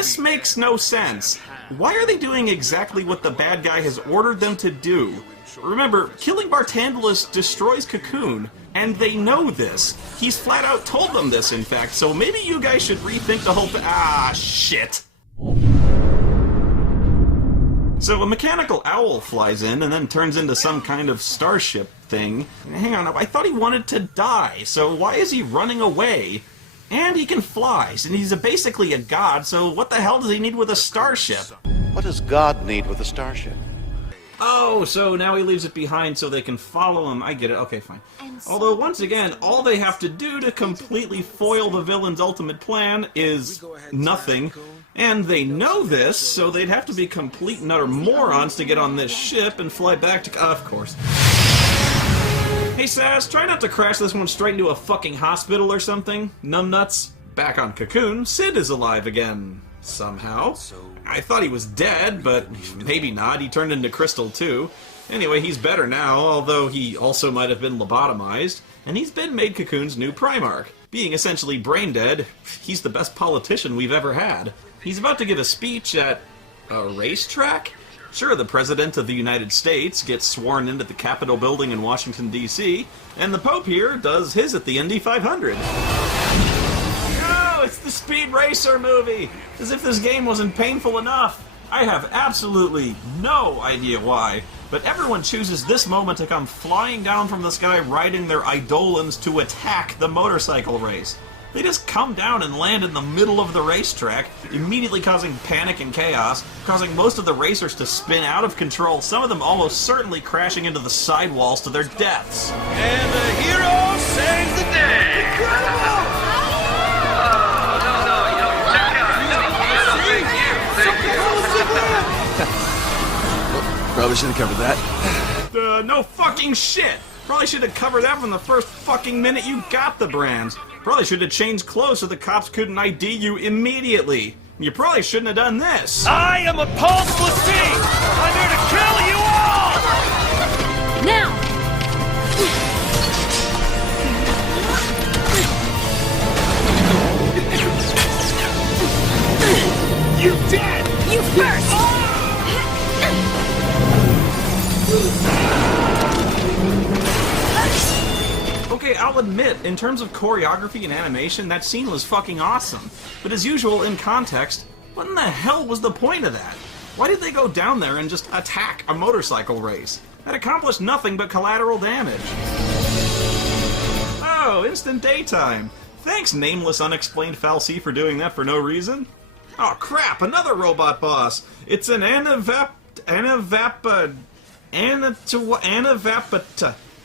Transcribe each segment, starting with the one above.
This makes no sense. Why are they doing exactly what the bad guy has ordered them to do? Remember, killing Bartandalus destroys Cocoon, and they know this. He's flat out told them this, in fact, so maybe you guys should rethink the whole thing. Ah, shit. So a mechanical owl flies in and then turns into some kind of starship thing. Hang on, I thought he wanted to die, so why is he running away? And he can fly, and he's basically a god, so what the hell does he need with a starship? What does God need with a starship? Oh, so now he leaves it behind so they can follow him. I get it. Okay, fine. Although, once again, all they have to do to completely foil the villain's ultimate plan is nothing. And they know this, so they'd have to be complete and utter morons to get on this ship and fly back to... of course. Hey, Sass, try not to crash this one straight into a fucking hospital or something. Numbnuts. Back on Cocoon, Sid is alive again. Somehow. I thought he was dead, but maybe not. He turned into Crystal, too. Anyway, he's better now, although he also might have been lobotomized. And he's been made Cocoon's new Primarch. Being essentially brain dead, he's the best politician we've ever had. He's about to give a speech at a racetrack? Sure, the President of the United States gets sworn into the Capitol building in Washington, D.C., and the Pope here does his at the Indy 500. Oh, it's the Speed Racer movie! As if this game wasn't painful enough. I have absolutely no idea why, but everyone chooses this moment to come flying down from the sky riding their Eidolons to attack the motorcycle race. They just come down and land in the middle of the racetrack, immediately causing panic and chaos, causing most of the racers to spin out of control, some of them almost certainly crashing into the sidewalls to their deaths. And the hero saves the day! Incredible! Probably should have covered that. No fucking shit! Probably should have covered that from the first fucking minute you got the brands. Probably should have changed clothes so the cops couldn't ID you immediately. You probably shouldn't have done this. I am a Pulse Lassie! I'm here to kill you all! Now! You dead! You first! Okay, I'll admit, in terms of choreography and animation, that scene was fucking awesome. But as usual, in context, what in the hell was the point of that? Why did they go down there and just attack a motorcycle race? That accomplished nothing but collateral damage. Oh, instant daytime. Thanks, nameless unexplained Falsey, for doing that for no reason. Oh crap, another robot boss! It's an Anavapata.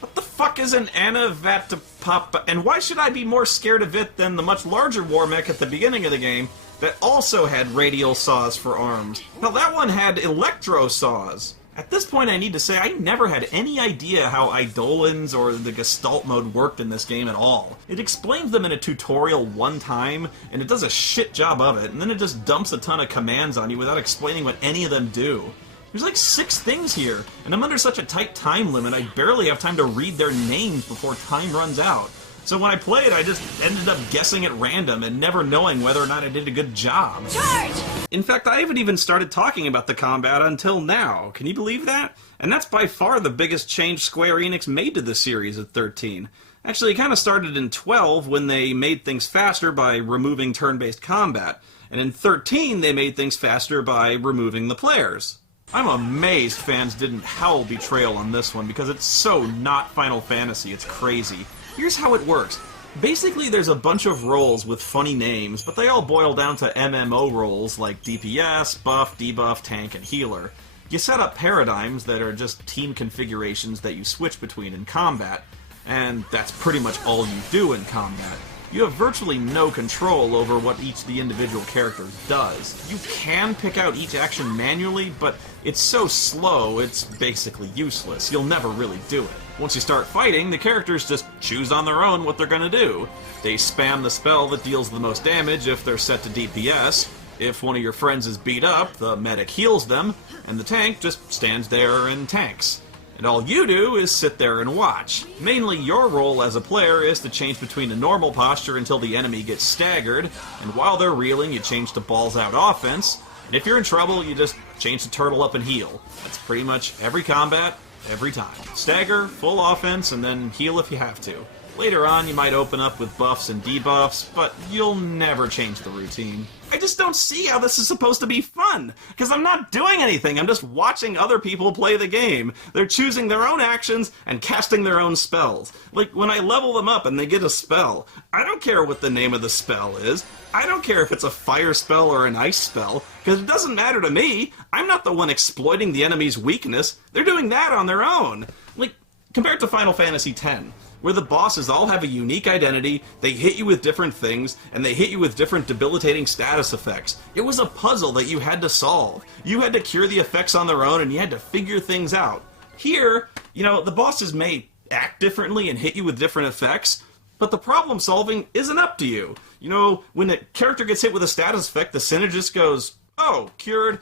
What the fuck is an Anavatapapa? And why should I be more scared of it than the much larger war mech at the beginning of the game that also had radial saws for arms? Well, that one had electro saws. At this point, I need to say I never had any idea how Eidolons or the Gestalt mode worked in this game at all. It explains them in a tutorial one time, and it does a shit job of it, and then it just dumps a ton of commands on you without explaining what any of them do. There's like 6 things here, and I'm under such a tight time limit I barely have time to read their names before time runs out. So when I played, I just ended up guessing at random and never knowing whether or not I did a good job. Charge! In fact, I haven't even started talking about the combat until now. Can you believe that? And that's by far the biggest change Square Enix made to the series at 13. Actually, it kind of started in 12 when they made things faster by removing turn-based combat. And in 13, they made things faster by removing the players. I'm amazed fans didn't howl betrayal on this one because it's so not Final Fantasy, it's crazy. Here's how it works. Basically, there's a bunch of roles with funny names, but they all boil down to MMO roles like DPS, buff, debuff, tank, and healer. You set up paradigms that are just team configurations that you switch between in combat, and that's pretty much all you do in combat. You have virtually no control over what each of the individual characters does. You can pick out each action manually, but it's so slow, it's basically useless. You'll never really do it. Once you start fighting, the characters just choose on their own what they're gonna do. They spam the spell that deals the most damage if they're set to DPS. If one of your friends is beat up, the medic heals them, and the tank just stands there and tanks. and all you do is sit there and watch. Mainly your role as a player is to change between a normal posture until the enemy gets staggered, and while they're reeling you change to balls out offense, and if you're in trouble you just change to turtle up and heal. That's pretty much every combat, every time. Stagger, full offense, and then heal if you have to. Later on, you might open up with buffs and debuffs, but you'll never change the routine. I just don't see how this is supposed to be fun, because I'm not doing anything, I'm just watching other people play the game. They're choosing their own actions and casting their own spells. Like, when I level them up and they get a spell, I don't care what the name of the spell is. I don't care if it's a fire spell or an ice spell, because it doesn't matter to me. I'm not the one exploiting the enemy's weakness. They're doing that on their own. Like, compared to Final Fantasy X, where the bosses all have a unique identity, they hit you with different things, and they hit you with different debilitating status effects. It was a puzzle that you had to solve. You had to cure the effects on their own, and you had to figure things out. Here, you know, the bosses may act differently and hit you with different effects, but the problem solving isn't up to you. You know, when a character gets hit with a status effect, the synergist goes, "Oh, cured."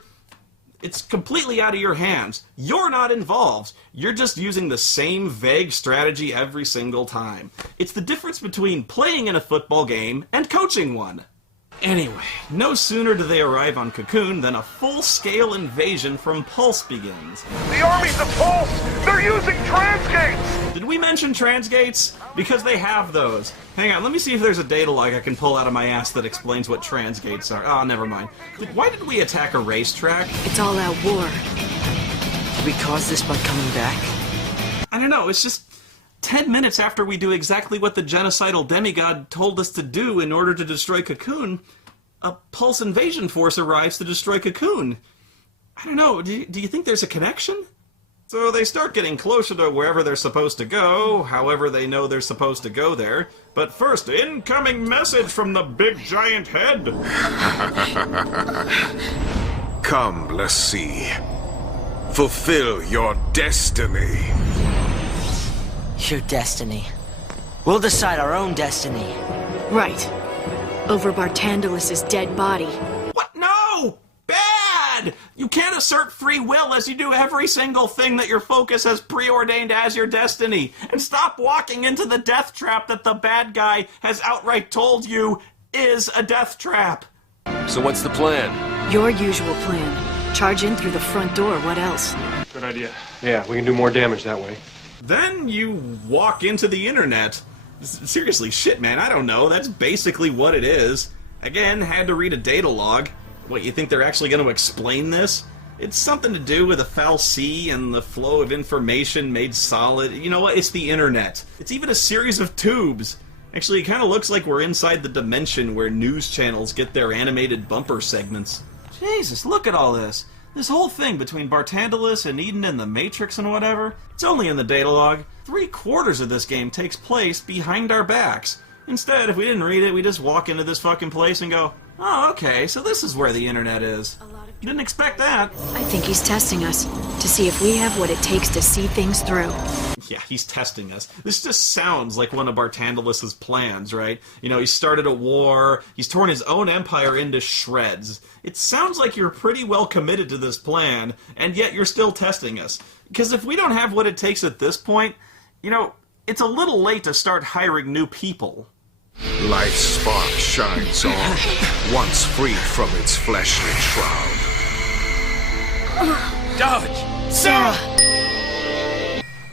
It's completely out of your hands. You're not involved. You're just using the same vague strategy every single time. It's the difference between playing in a football game and coaching one. Anyway, no sooner do they arrive on Cocoon than a full-scale invasion from Pulse begins. The armies of Pulse! They're using transgates! Did we mention transgates? Because they have those. Hang on, let me see if there's a data log I can pull out of my ass that explains what transgates are. Oh, never mind. Why did we attack a racetrack? It's all-out war. Did we cause this by coming back? I don't know, it's just 10 minutes after we do exactly what the genocidal demigod told us to do in order to destroy Cocoon, a Pulse invasion force arrives to destroy Cocoon. I don't know, do you think there's a connection? So they start getting closer to wherever they're supposed to go, however they know they're supposed to go there. But first, incoming message from the big giant head. Come, let's see. Fulfill your destiny. Your destiny. We'll decide our own destiny. Right. Over Bartandalus's dead body. What? No! Bad! You can't assert free will as you do every single thing that your focus has preordained as your destiny. And stop walking into the death trap that the bad guy has outright told you is a death trap. So what's the plan? Your usual plan. Charge in through the front door, what else? Good idea. Yeah, we can do more damage that way. Then you walk into the internet. Seriously, shit, man, I don't know. That's basically what it is. Again, had to read a data log. What, you think they're actually going to explain this? It's something to do with a fal'Cie and the flow of information made solid. You know what? It's the internet. It's even a series of tubes. Actually, it kind of looks like we're inside the dimension where news channels get their animated bumper segments. Jesus, look at all this. This whole thing between Bartandalus and Eden and the Matrix and whatever, it's only in the data log. 3/4 of this game takes place behind our backs. Instead, if we didn't read it, we just walk into this fucking place and go, oh, okay, so this is where the internet is. Didn't expect that. I think he's testing us to see if we have what it takes to see things through. Yeah, he's testing us. This just sounds like one of Bartandalus's plans, right? You know, he started a war, he's torn his own empire into shreds. It sounds like you're pretty well committed to this plan, and yet you're still testing us. Because if we don't have what it takes at this point, you know, it's a little late to start hiring new people. Life's spark shines on, once freed from its fleshly shroud. Dodge! Sarah!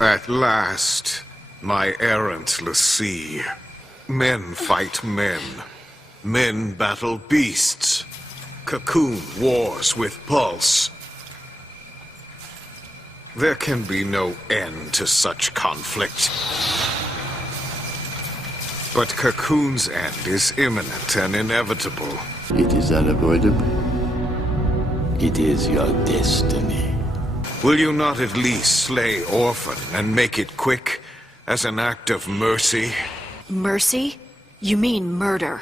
At last, my errant l'Cie. Men fight men. Men battle beasts. Cocoon wars with Pulse. There can be no end to such conflict. But Cocoon's end is imminent and inevitable. It is unavoidable. It is your destiny. Will you not at least slay Orphan and make it quick, as an act of mercy? Mercy? You mean murder.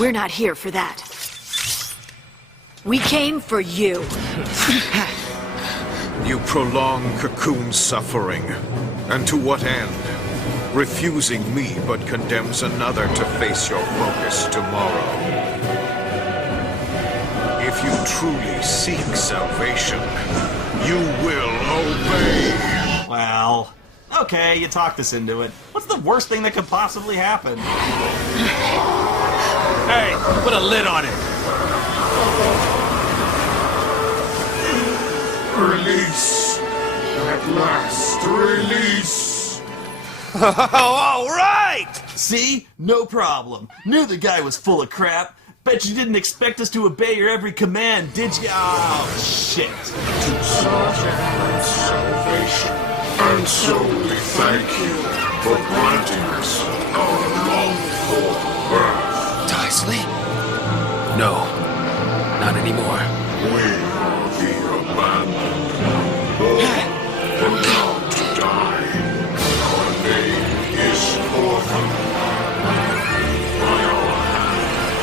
We're not here for that. We came for you. You prolong Cocoon's suffering. And to what end? Refusing me but condemns another to face your focus tomorrow. If you truly seek salvation, you will obey. Well, okay, you talked us into it. What's the worst thing that could possibly happen? Hey, put a lid on it. Release! At last, release! All right! See? No problem. Knew the guy was full of crap. Bet you didn't expect us to obey your every command, did you? Oh, shit. To serve and salvation. And so we thank you for granting us our longed-for birth. Nicely? No, not anymore. We are the abandoned, born and bound to die. Our name is orphan. By our hand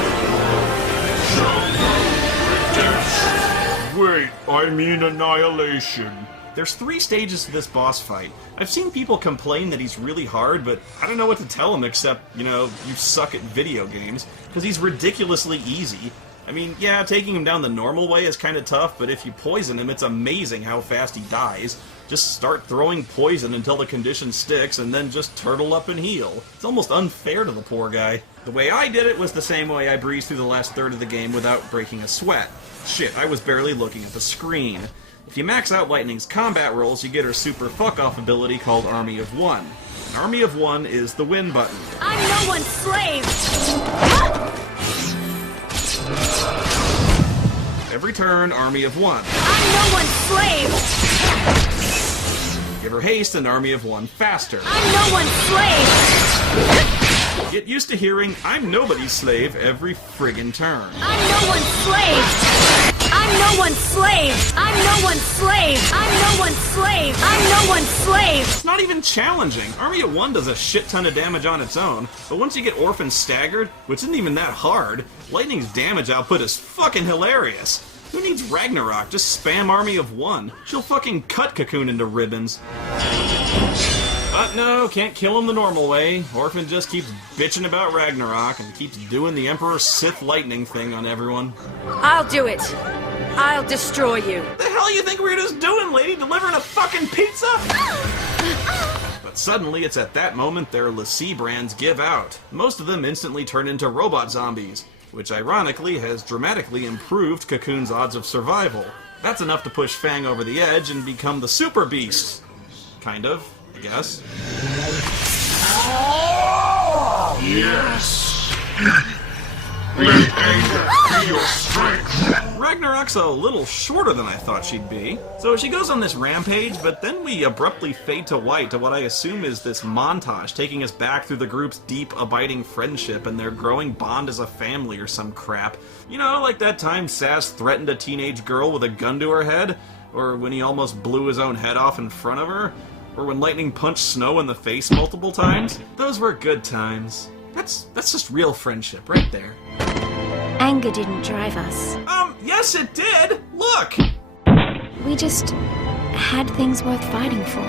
shall come redemption. Wait, I mean annihilation. There's 3 stages to this boss fight. I've seen people complain that he's really hard, but I don't know what to tell them except, you suck at video games, because he's ridiculously easy. I mean, yeah, taking him down the normal way is kind of tough, but if you poison him, it's amazing how fast he dies. Just start throwing poison until the condition sticks, and then just turtle up and heal. It's almost unfair to the poor guy. The way I did it was the same way I breezed through the last third of the game without breaking a sweat. Shit, I was barely looking at the screen. If you max out Lightning's combat rolls, you get her super fuck-off ability called Army of One. An Army of One is the win button. I'm no one's slave! Every turn, Army of One. I'm no one's slave! Give her haste and Army of One faster. I'm no one's slave! Get used to hearing, I'm nobody's slave every friggin' turn. I'm no one's slave! I'm no one's slave! I'm no one's slave! I'm no one's slave! I'm no one's slave! It's not even challenging. Army of One does a shit ton of damage on its own, but once you get Orphan staggered, which isn't even that hard, Lightning's damage output is fucking hilarious. Who needs Ragnarok? Just spam Army of One. She'll fucking cut Cocoon into ribbons. But no, can't kill him the normal way. Orphan just keeps bitching about Ragnarok and keeps doing the Emperor Sith lightning thing on everyone. I'll do it. I'll destroy you. What the hell you think we're just doing, lady? Delivering a fucking pizza? But suddenly, it's at that moment their LaCie brands give out. Most of them instantly turn into robot zombies, which ironically has dramatically improved Cocoon's odds of survival. That's enough to push Fang over the edge and become the Super Beast. Kind of, I guess. Yes! Let anger be your strength! Ragnarok's a little shorter than I thought she'd be. So she goes on this rampage, but then we abruptly fade to white to what I assume is this montage, taking us back through the group's deep, abiding friendship and their growing bond as a family or some crap. You know, like that time Sass threatened a teenage girl with a gun to her head? Or when he almost blew his own head off in front of her? Or when Lightning punched Snow in the face multiple times? Those were good times. That's just real friendship right there. Anger didn't drive us. Yes it did! Look! We just had things worth fighting for.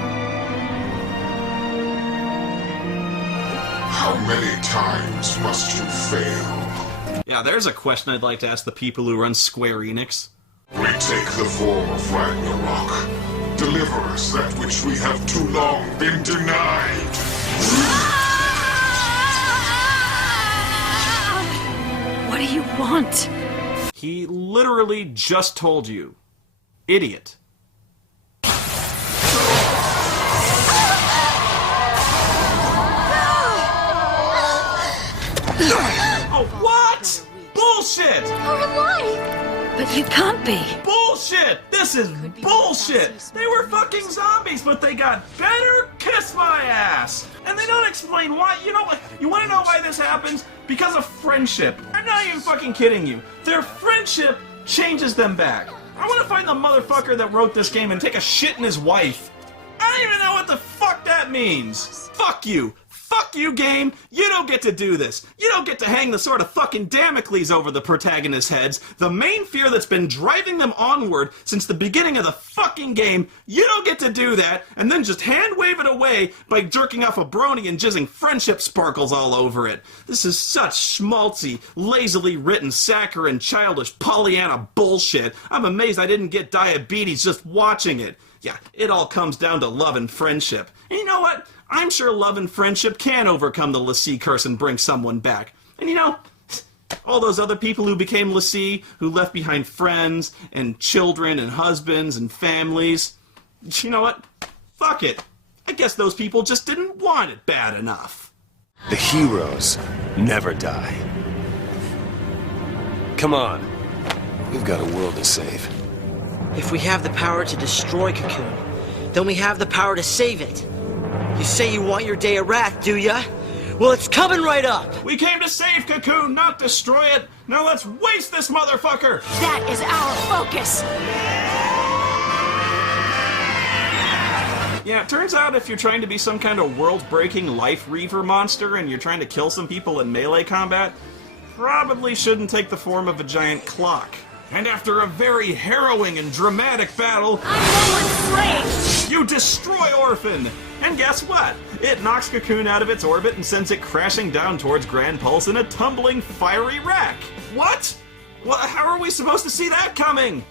How many times must you fail? Yeah, there's a question I'd like to ask the people who run Square Enix. We take the form of Ragnarok. Deliver us that which we have too long been denied. What do you want? He literally just told you. Idiot. Oh, what? Bullshit! You're alive! But you can't be. Bullshit! This is bullshit! They were fucking zombies, but they got better? Kiss my ass! And they don't explain why. You know what? You want to know why this happens? Because of friendship. I'm not even fucking kidding you. Their friendship changes them back. I want to find the motherfucker that wrote this game and take a shit in his wife. I don't even know what the fuck that means. Fuck you. Fuck you, game! You don't get to do this! You don't get to hang the sort of fucking Damocles over the protagonist's heads, the main fear that's been driving them onward since the beginning of the fucking game. You don't get to do that, and then just hand-wave it away by jerking off a brony and jizzing friendship sparkles all over it. This is such schmaltzy, lazily written, saccharine, childish Pollyanna bullshit. I'm amazed I didn't get diabetes just watching it. Yeah, it all comes down to love and friendship. And you know what? I'm sure love and friendship can overcome the l'Cie curse and bring someone back. And you know, all those other people who became l'Cie, who left behind friends and children and husbands and families, you know what? Fuck it. I guess those people just didn't want it bad enough. The heroes never die. Come on. We've got a world to save. If we have the power to destroy Cocoon, then we have the power to save it. You say you want your day of wrath, do ya? Well, it's coming right up! We came to save Cocoon, not destroy it! Now let's waste this motherfucker! That is our focus! Yeah, it turns out if you're trying to be some kind of world-breaking life reaver monster and you're trying to kill some people in melee combat, probably shouldn't take the form of a giant clock. And after a very harrowing and dramatic battle, you destroy Orphan! And guess what? It knocks Cocoon out of its orbit and sends it crashing down towards Grand Pulse in a tumbling, fiery wreck! What? Well, how are we supposed to see that coming?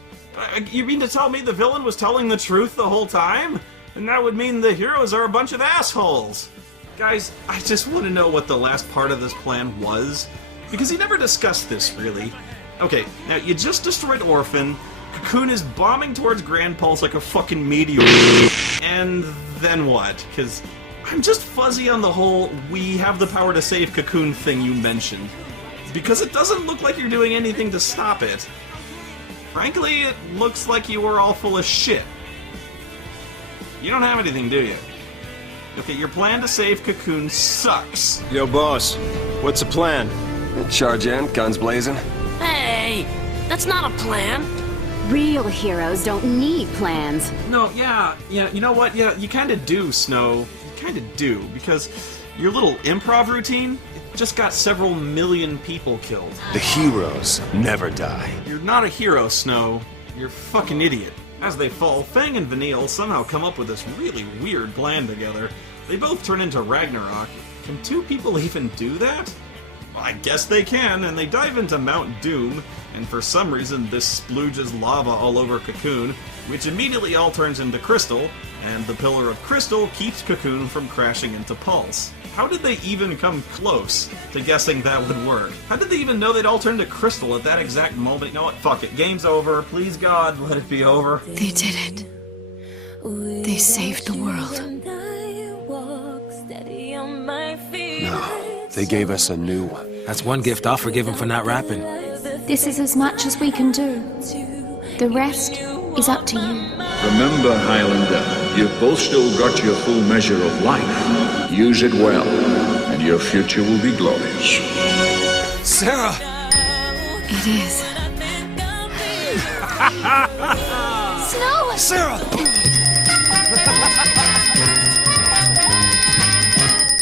You mean to tell me the villain was telling the truth the whole time? And that would mean the heroes are a bunch of assholes! Guys, I just want to know what the last part of this plan was, because he never discussed this, really. Okay, now you just destroyed Orphan, Cocoon is bombing towards Grand Pulse like a fucking meteor, and then what? Because I'm just fuzzy on the whole we have the power to save Cocoon thing you mentioned, because it doesn't look like you're doing anything to stop it. Frankly, it looks like you were all full of shit. You don't have anything, do you? Okay, your plan to save Cocoon sucks. Yo, boss. What's the plan? Charge in, guns blazing. Hey, that's not a plan. Real heroes don't need plans. No, yeah, you know what? Yeah, you kind of do, Snow. You kind of do, because your little improv routine just got several million people killed. The heroes never die. You're not a hero, Snow. You're a fucking idiot. As they fall, Fang and Vanille somehow come up with this really weird plan together. They both turn into Ragnarok. Can two people even do that? Well, I guess they can, and they dive into Mount Doom, and for some reason this splooges lava all over Cocoon, which immediately all turns into crystal, and the Pillar of Crystal keeps Cocoon from crashing into Pulse. How did they even come close to guessing that would work? How did they even know they'd all turn to crystal at that exact moment? You know what? Fuck it. Game's over. Please, God, let it be over. They did it. They saved the world. No, they gave us a new one. That's one gift I'll forgive him for not rapping. This is as much as we can do. The rest is up to you. Remember, Highlander, you've both still got your full measure of life. Use it well, and your future will be glorious. Sarah! It is. Snow! Sarah!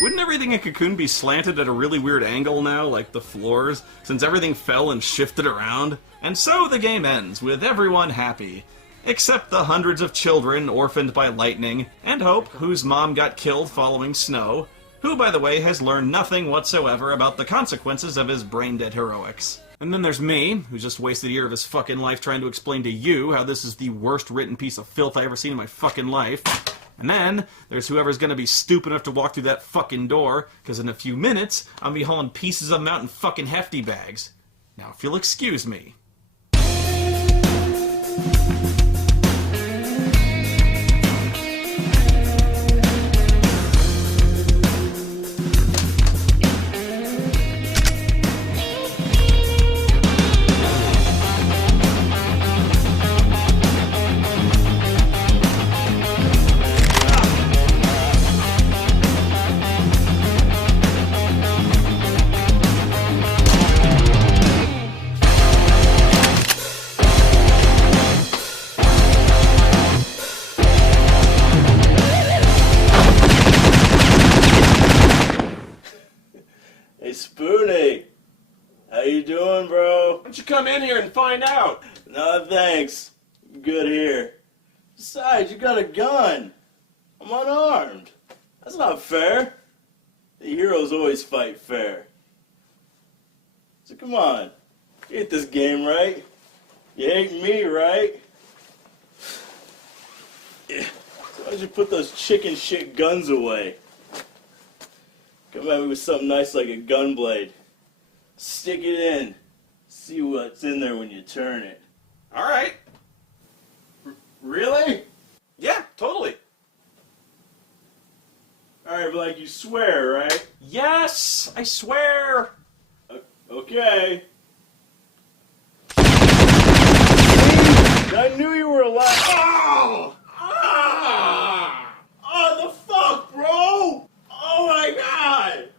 Wouldn't everything in Cocoon be slanted at a really weird angle now, like the floors, since everything fell and shifted around? And so the game ends, with everyone happy. Except the hundreds of children orphaned by lightning, and Hope, whose mom got killed following Snow, who, by the way, has learned nothing whatsoever about the consequences of his brain-dead heroics. And then there's me, who just wasted a year of his fucking life trying to explain to you how this is the worst written piece of filth I ever seen in my fucking life. And then there's whoever's gonna be stupid enough to walk through that fucking door, because in a few minutes, I'll be hauling pieces of them out in fucking hefty bags. Now, if you'll excuse me. Hey, Spoony. How you doing, bro? Why don't you come in here and find out? No, thanks. I'm good here. Besides, you got a gun. I'm unarmed. That's not fair. The heroes always fight fair. So come on. You hate this game, right? You hate me, right? Yeah. don't you put those chicken shit guns away? Come at me with something nice like a gun blade. Stick it in. See what's in there when you turn it. All right. Really? Yeah, totally. All right, but like you swear, right? Yes, I swear. Okay. I knew you were alive. Oh! Ah! Oh, the fuck, bro! Oh my god!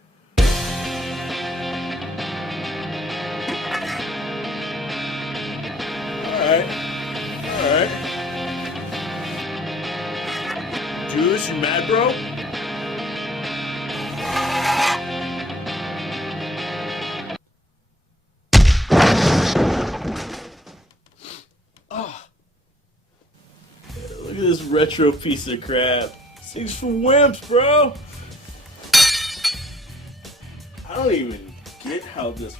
Alright. Alright. Do this, you mad, bro? Look at this retro piece of crap. This thing's for wimps, bro. I don't even get how this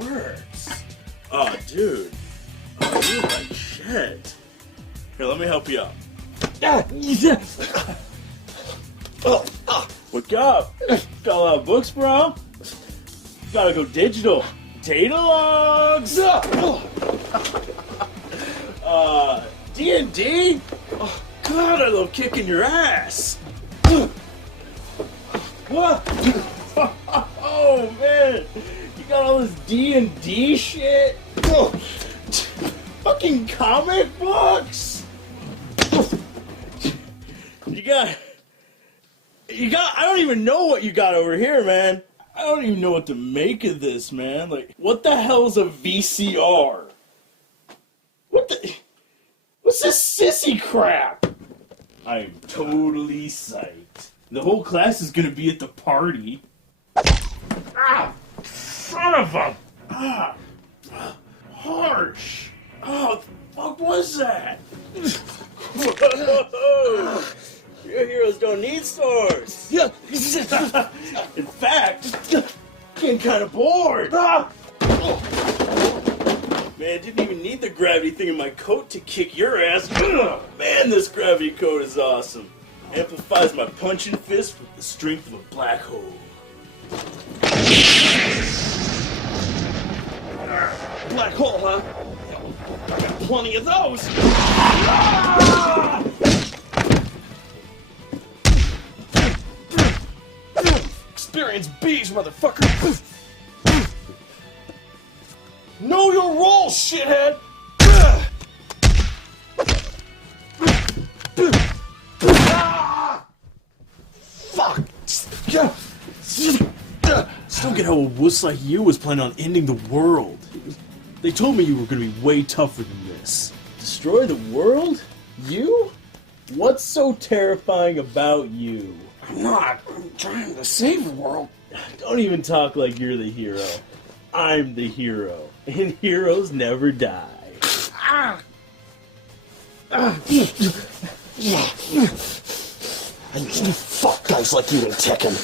works. Oh, dude. Oh, you're like shit. Here, let me help you out. Wake up. Got a lot of books, bro. Gotta go digital. Data logs. D&D? Oh, God, I love kicking your ass. What? Oh, man. You got all this D&D shit? Fucking comic books? You got... I don't even know what you got over here, man. I don't even know what to make of this, man. Like, what the hell's a VCR? What the... What's this sissy crap? I am totally psyched. The whole class is gonna be at the party. Ah! Son of a... Ah! Harsh! Oh, what the fuck was that? Whoa! Your heroes don't need stores! Yeah. In fact, getting kind of bored! Ah! Man, didn't even need the gravity thing in my coat to kick your ass. Man, this gravity coat is awesome. Amplifies my punching fist with the strength of a black hole. Black hole, huh? I got plenty of those. Experience bees, motherfucker. Know your role, shithead! Fuck! Still get how a wuss like you was planning on ending the world. They told me you were gonna be way tougher than this. Destroy the world? You? What's so terrifying about you? I'm not. I'm trying to save the world. Don't even talk like you're the hero. I'm the hero. And heroes never die. I used to fuck guys like you in Tekken.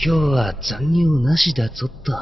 今日は残業なしだぞっと。